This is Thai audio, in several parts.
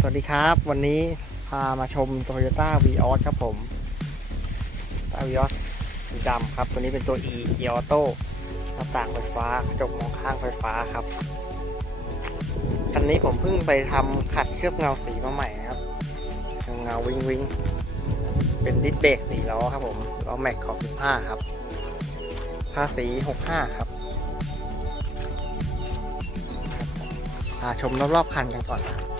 สวัสดีครับ วันนี้พามาชม Toyota v ีออครับผม Toyota v ีออสีดำครับ ตัวนี้เป็นตัว E เกียร์ออโต้หน้าต่างไฟฟ้ากระจกมองข้างไฟฟ้าครับคันนี้ผมเพิ่งไปทำขัดเคลือบเงาสีมาใหม่ครับเงาวิงวิงเป็นดิสเบรกสี่ล้อครับผมล้อแม็กขอบ15 ครับภาษี65 ครับพาชมรอบๆคันกันก่อนนะครับ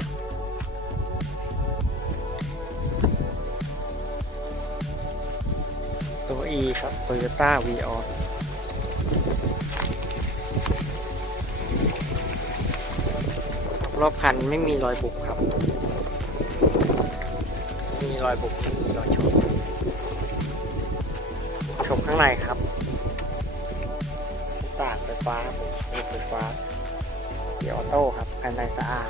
ครับ Toyota v ีออรอบคันไม่มีรอยบุบครับ มีรอยบุบไม่มีรอยชนชมข้างในครับ ต่างไฟฟ้าครับไฟฟ้าเกียร์ออโต้ครับภายในสะอาด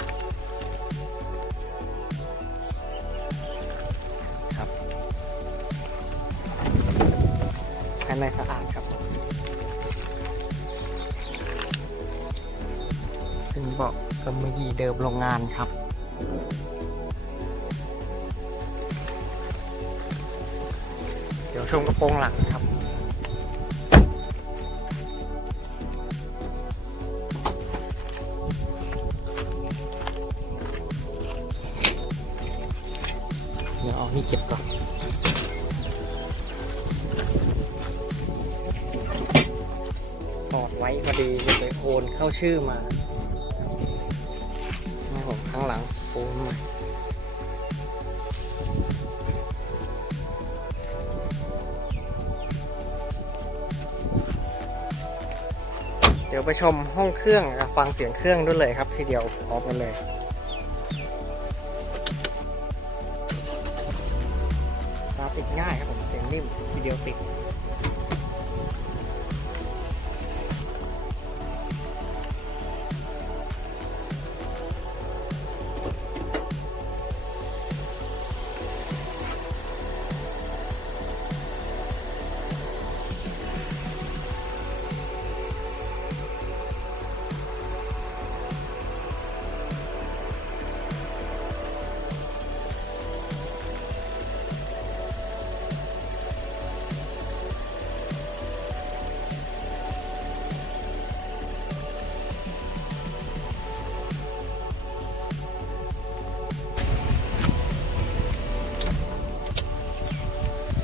ภายในสะอาดครับเป็นเบาะกำมะหยี่เดิมโรงงานครับเดี๋ยวชมกระโปรงหลังครับ เดี๋ยวเอานี่เก็บก่อน พอดีเลยโอนเข้าชื่อมานี่ผมข้างหลังโอนใหม่เดี๋ยวไปชมห้องเครื่องฟังเสียงเครื่องด้วยเลยครับทีเดียวพร้อมกันเลย ตาติดง่ายครับผมเสียงนิ่มทีเดียวติด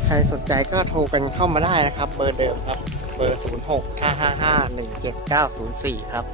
ใครสนใจก็โทรกันเข้ามาได้นะครับ เบอร์เดิมครับ เบอร์ 06 555 17904 ครับ